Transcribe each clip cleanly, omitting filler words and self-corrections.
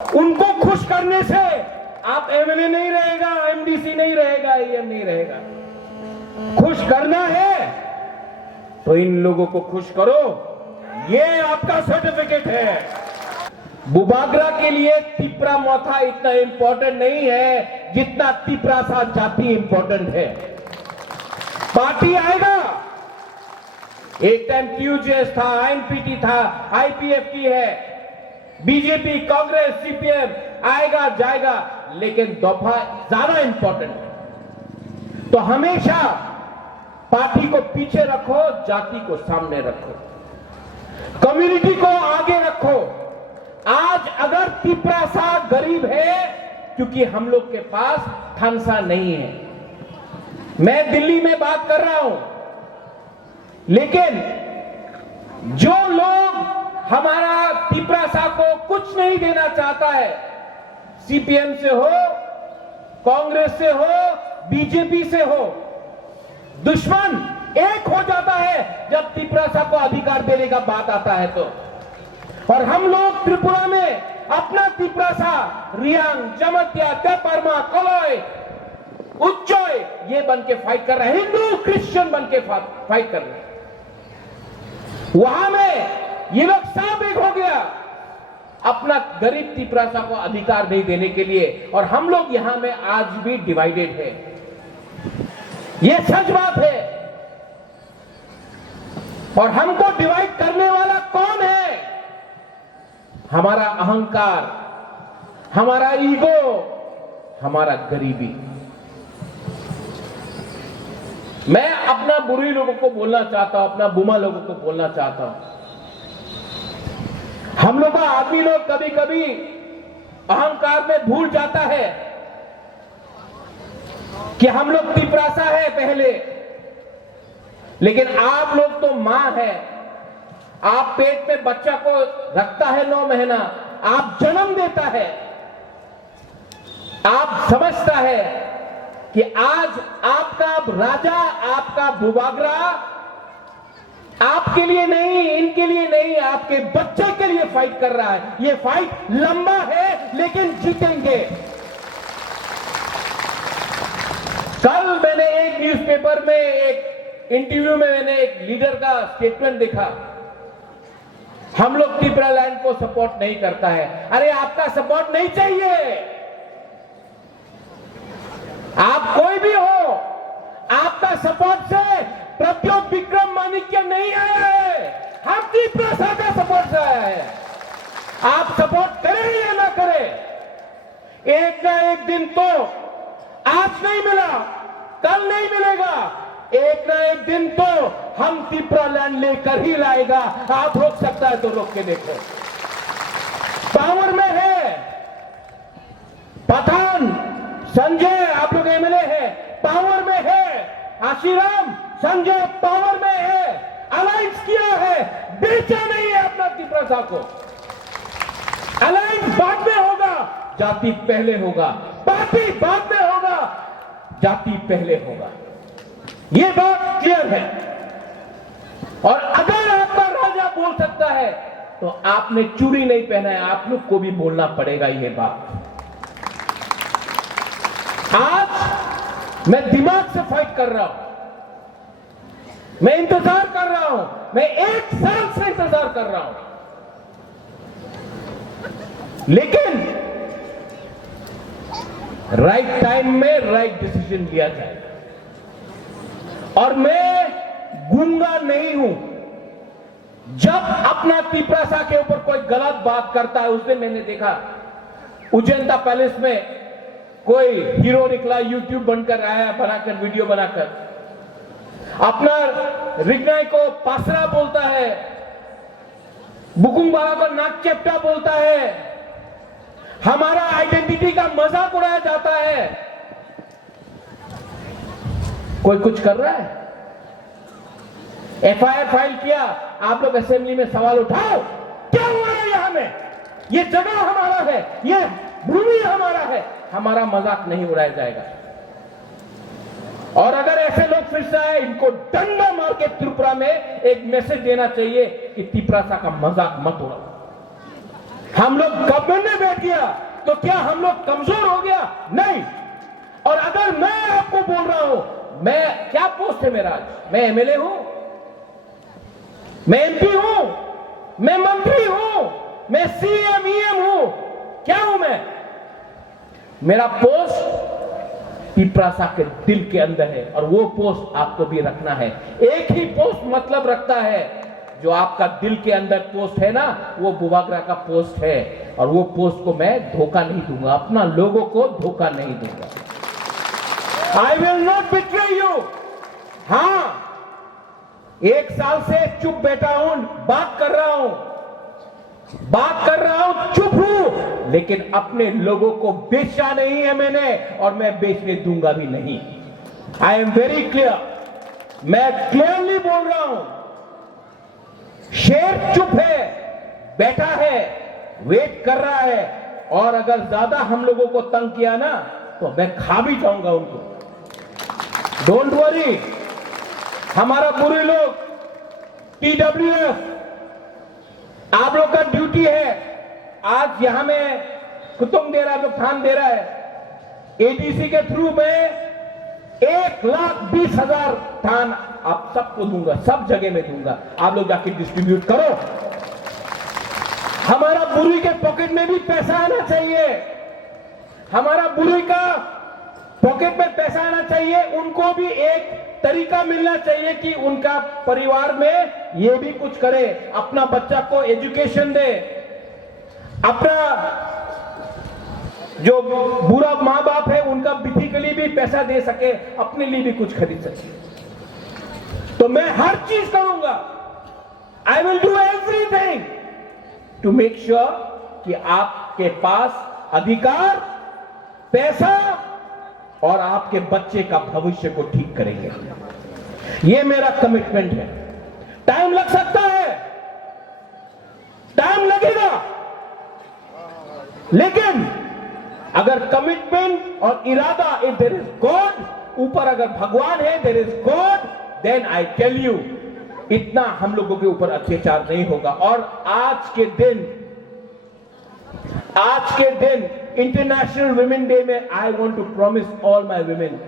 उनको खुश करने से आप एमएलए नहीं रहेगा, एमडीसी नहीं रहेगा, एएम नहीं रहेगा। खुश करना है तो इन लोगों को खुश करो, ये आपका सर्टिफिकेट है। बुबागरा के लिए तिपरा मोथा इतना इंपॉर्टेंट नहीं है जितना तिपरा सा जाति इंपॉर्टेंट है। पार्टी आएगा, एक टाइम टीयूजेएस था, आईएनपीटी था, आईपीएफ की है, बीजेपी, कांग्रेस, सीपीएम आएगा जाएगा, लेकिन दफा ज्यादा इंपॉर्टेंट है। तो हमेशा पार्टी को पीछे रखो, जाति को सामने रखो, कम्युनिटी को आगे रखो। आज अगर तिपरा सा गरीब है क्योंकि हम लोग के पास थानसा नहीं है। मैं दिल्ली में बात कर रहा हूं, लेकिन जो लोग हमारा तिपरा सा को कुछ नहीं देना चाहता है, सीपीएम से हो, कांग्रेस से हो, बीजेपी से हो, दुश्मन एक हो जाता है जब तिपरा सा को अधिकार देने का बात आता है तो। और हम लोग त्रिपुरा में अपना तिपरा सा रियांग, जमतिया, तेपरमा, कोलोय, उच्चोय ये बन के फाइट कर रहे हैं, हिंदू क्रिश्चियन बन के फाइट कर रहे हैं। वहां में ये लोग सब एक हो गया अपना गरीब तिपरासा को अधिकार नहीं देने के लिए, और हम लोग यहां में आज भी डिवाइडेड है। ये सच बात है। और हमको डिवाइड करने वाला कौन है? हमारा अहंकार, हमारा ईगो, हमारा गरीबी। मैं अपना बुरी लोगों को बोलना चाहता हूं, अपना बुमा लोगों को बोलना चाहता हूं। हम लोग का आदमी लोग कभी कभी अहंकार में भूल जाता है कि हम लोग तिपरासा है पहले, लेकिन आप लोग तो मां है। आप पेट में बच्चा को रखता है 9 महीना, आप जन्म देता है, आप समझता है कि आज आपका राजा, आपका बुबागरा आपके लिए नहीं, इनके लिए नहीं, आपके बच्चे के लिए फाइट कर रहा है। ये फाइट लंबा है लेकिन जीतेंगे। कल मैंने एक न्यूज़पेपर में, एक इंटरव्यू में मैंने एक लीडर का स्टेटमेंट देखा, हम लोग तिपरा लैंड को सपोर्ट नहीं करता है। अरे आपका सपोर्ट नहीं चाहिए, आप कोई भी हो, आपका सपोर्ट से प्रत्युत विक्रम माणिक्य नहीं आया है, हम तिपरा सा का सपोर्ट से आया है। आप सपोर्ट करें या ना करें, एक ना एक दिन तो आज नहीं मिला, कल नहीं मिलेगा, एक ना एक दिन तो हम तिपरा लैंड लेकर ही लाएगा। आप रोक सकता है तो रोक के देखो। पावर में है पठान संजय, आप लोग एमएलए है, पावर में है आशीराम संजय, पावर में है, अलायंस किया है, बेचा नहीं है अपना तिपरासा को। अलायंस बाद में होगा, जाति पहले होगा, पार्टी बाद में होगा, जाति पहले होगा। ये बात क्लियर है। और अगर आपका राजा बोल सकता है तो आपने चूड़ी नहीं पहना है, आप लोग को भी बोलना पड़ेगा ये बात। आज मैं दिमाग से फाइट कर रहा हूं, मैं इंतजार कर रहा हूं, मैं 1 साल से इंतजार कर रहा हूं, लेकिन राइट टाइम में राइट डिसीजन लिया जाएगा। और मैं गूंगा नहीं हूं। जब अपना तिपरासा के ऊपर कोई गलत बात करता है, उस दिन मैंने देखा उजैंता पैलेस में कोई हीरो निकला, यूट्यूब बनकर आया, बनाकर वीडियो बनाकर अपना रिग्नाई को पासरा बोलता है, बुकुंग बाबा को नाक चेप्टा बोलता है, हमारा आइडेंटिटी का मजाक उड़ाया जाता है। कोई कुछ कर रहा है? एफआईआर फाइल किया, आप लोग असेंबली में सवाल उठाओ, क्या हो रहा है यहां में? ये जगह हमारा है, ये भूमि हमारा है, हमारा मजाक नहीं उड़ाया जाएगा। और अगर ऐसे लोग फिर से आए, इनको डंडा मार के त्रिपुरा में एक मैसेज देना चाहिए कि तिपरासा का मजाक मत उड़ाओ। हम लोग गवर्नमेंट में बैठ गया तो क्या हम लोग कमजोर हो गया? नहीं। और अगर मैं आपको बोल रहा हूं, मैं क्या पोस्ट है मेरा आज? मैं एमएलए हूं, मैं एमपी हूं, मैं मंत्री हूं, मैं सीएम ईएम हूं, क्या हूं मैं? मेरा पोस्ट पिपरासा के दिल के अंदर है और वो पोस्ट आपको भी रखना है। एक ही पोस्ट मतलब रखता है, जो आपका दिल के अंदर पोस्ट है ना, वो बुबागरा का पोस्ट है और वो पोस्ट को मैं धोखा नहीं दूंगा, अपना लोगों को धोखा नहीं दूंगा। I will not betray you. हां, 1 साल से चुप बैठा हूं, बात कर रहा हूं, चुप हूं, लेकिन अपने लोगों को बेचा नहीं है मैंने और मैं बेचने दूंगा भी नहीं। आई एम वेरी क्लियर, मैं क्लियरली बोल रहा हूं। शेर चुप है, बैठा है, वेट कर रहा है और अगर ज्यादा हम लोगों को तंग किया ना तो मैं खा भी जाऊंगा उनको। डोंट वरी, हमारा बुरे लोग TWF, आप लोग का ड्यूटी है। आज यहां में कुतुब दे रहा है, तो थान दे रहा है, ADC के थ्रू में 1,20,000 थान आप सबको दूंगा, सब जगह में दूंगा, आप लोग जाके डिस्ट्रीब्यूट करो। हमारा बुरी के पॉकेट में भी पैसा आना चाहिए, हमारा बुरी का पॉकेट में पैसा आना चाहिए, उनको भी एक तरीका मिलना चाहिए कि उनका परिवार में ये भी कुछ करे, अपना बच्चा को एजुकेशन दे, अपना जो बुरा मां बाप है उनका बिथी के लिए भी पैसा दे सके, अपने लिए भी कुछ खरीद सके। तो मैं हर चीज करूंगा, I will do everything to make sure कि आपके पास अधिकार, पैसा और आपके बच्चे का भविष्य को ठीक करेंगे। ये मेरा कमिटमेंट है। टाइम लग सकता है, टाइम लगेगा, लेकिन अगर कमिटमेंट और इरादा, इफ देयर इज गॉड, ऊपर अगर भगवान है, there is God, then I tell you, इतना हम लोगों के ऊपर अत्याचार नहीं होगा। और आज के दिन इंटरनेशनल वुमेन डे में I want to promise all my women,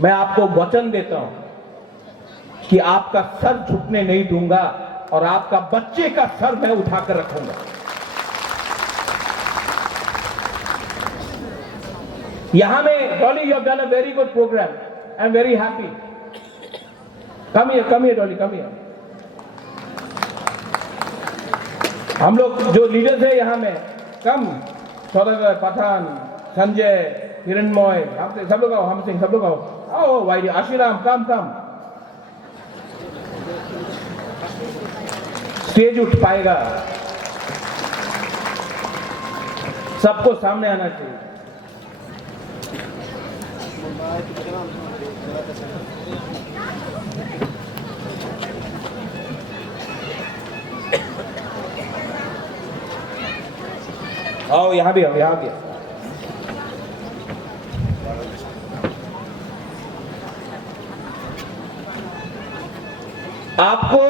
मैं आपको वचन देता हूं कि आपका सर झुकने नहीं दूंगा और आपका बच्चे का सर मैं उठाकर रखूंगा। यहां में Dolly, you have done a very good program, I am very happy. Come here Dolly, come here. हम लोग जो लीडर्स है यहां में, कम, सौदागर, पठान, संजय, हिरणमय, सब लोग आओ, हम सिंह, सब लोग आओ, वाई आशीराम, कम। स्टेज उठ पाएगा, सबको सामने आना चाहिए। आओ, यहां भी आओ, यहां भी। आपको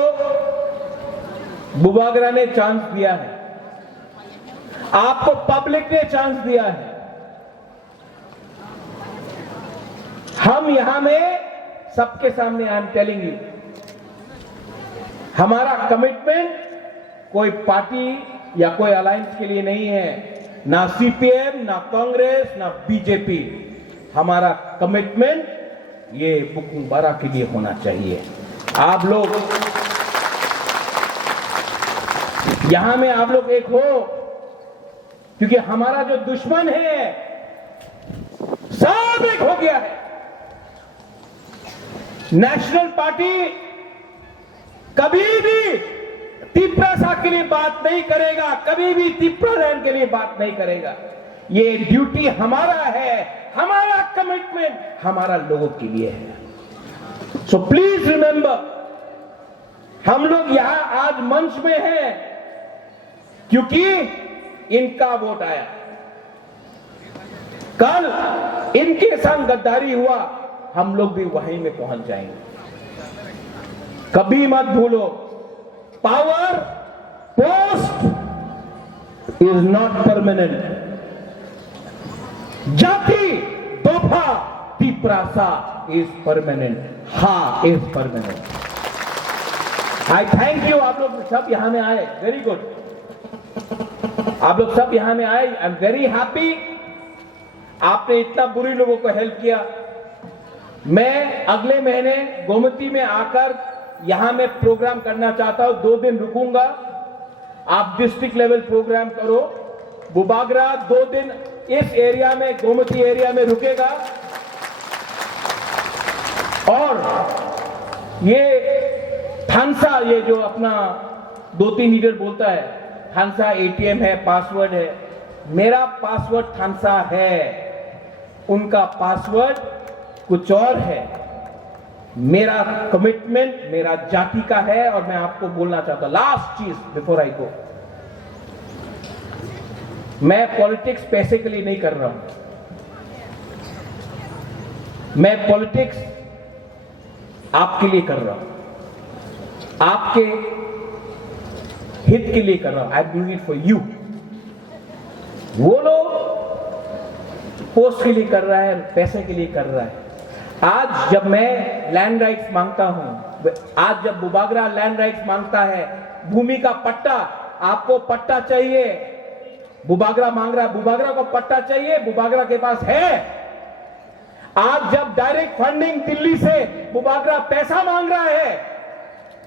बुबागरा ने चांस दिया है, आपको पब्लिक ने चांस दिया है। हम यहां में सबके सामने, आई एम टेलिंग यू, हमारा कमिटमेंट कोई पार्टी या कोई अलायंस के लिए नहीं है, ना सीपीएम, ना कांग्रेस, ना बीजेपी। हमारा कमिटमेंट ये बुकबारा के लिए होना चाहिए। आप लोग यहां में, आप लोग एक हो, क्योंकि हमारा जो दुश्मन है सब एक हो गया है। नेशनल पार्टी कभी भी तिपरासा के लिए बात नहीं करेगा, कभी भी तिपरालैंड के लिए बात नहीं करेगा। ये ड्यूटी हमारा है, हमारा कमिटमेंट हमारा लोगों के लिए है। सो प्लीज रिमेंबर, हम लोग यहां आज मंच में हैं क्योंकि इनका वोट आया। कल इनके संग गद्दारी हुआ, हम लोग भी वहीं में पहुंच जाएंगे। कभी मत भूलो, power, post is not permanent. Jati Dofa Tiprasa is permanent. Ha is permanent. I thank you. आप लोग सब यहां में आए. Very good. आप लोग सब यहां में आए. I'm very happy. आपने इतना बुरी लोगों को हेल्प किया. मैं अगले महीने गोमती में आकर यहां में प्रोग्राम करना चाहता हूं. 2 दिन रुकूंगा. आप डिस्ट्रिक्ट लेवल प्रोग्राम करो. बुबागरा 2 दिन इस एरिया में, गोमती एरिया में रुकेगा. और ये थानसा, ये जो अपना 2-3 लीडर बोलता है थानसा ATM है, पासवर्ड है. मेरा पासवर्ड थानसा है, उनका पासवर्ड कुछ और है. मेरा कमिटमेंट मेरा जाति का है. और मैं आपको बोलना चाहता हूं लास्ट चीज बिफोर आई गो, मैं पॉलिटिक्स पैसे के लिए नहीं कर रहा हूं. मैं पॉलिटिक्स आपके लिए कर रहा हूं, आपके हित के लिए कर रहा हूं. I am doing it for you. वो लोग पोस्ट के लिए कर रहा है, पैसे के लिए कर रहा है. आज जब मैं लैंड राइट्स मांगता हूं, आज जब बुबागरा लैंड राइट्स मांगता है, भूमि का पट्टा, आपको पट्टा चाहिए. बुबागरा मांग रहा है, बुबागरा को पट्टा चाहिए, बुबागरा के पास है. आज जब डायरेक्ट फंडिंग दिल्ली से बुबागरा पैसा मांग रहा है,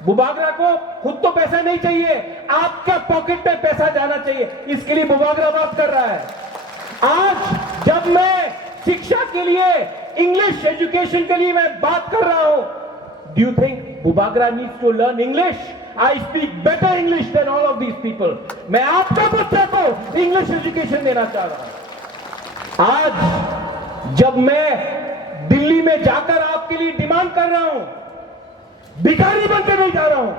बुबागरा को खुद तो पैसा नहीं चाहिए, आपका पॉकेट में पैसा जाना चाहिए. इसके लिए बुबागरा बात कर रहा है. आज जब मैं शिक्षा के लिए, इंग्लिश एजुकेशन के लिए मैं बात कर रहा हूं, do you think Bubagra needs to learn English? I speak better English than all of these people. मैं आपका बच्चा को इंग्लिश एजुकेशन देना चाह रहा हूं. आज जब मैं दिल्ली में जाकर आपके लिए डिमांड कर रहा हूं, भिखारी बनकर नहीं जा रहा हूं,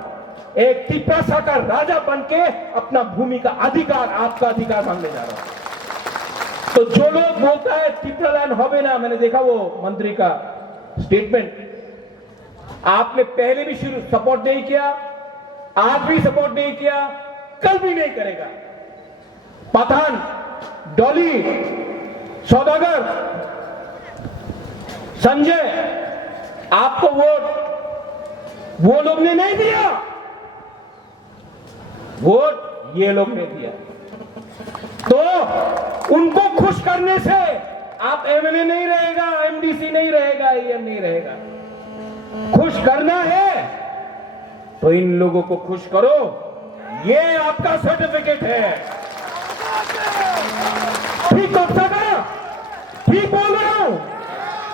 एक तिप्रासा का राजा बनके अपना भूमि का अधिकार, आपका अधिकार मांगने जा रहा हूं. तो जो लोग बोलता है टिप्रालैंड होवे ना, मैंने देखा वो मंत्री का स्टेटमेंट. आपने पहले भी शुरू सपोर्ट नहीं किया, आज भी सपोर्ट नहीं किया, कल भी नहीं करेगा. पठान, डॉली, सौदागर, संजय, आपको वोट वो लोग ने नहीं दिया, वोट ये लोग ने दिया. तो उनको खुश करने से आप एमएलए नहीं रहेगा, एमडीसी नहीं रहेगा, AM नहीं रहेगा. खुश करना है तो इन लोगों को खुश करो. ये आपका सर्टिफिकेट है. ठीक कब तक, ठीक बोल रहा हूं.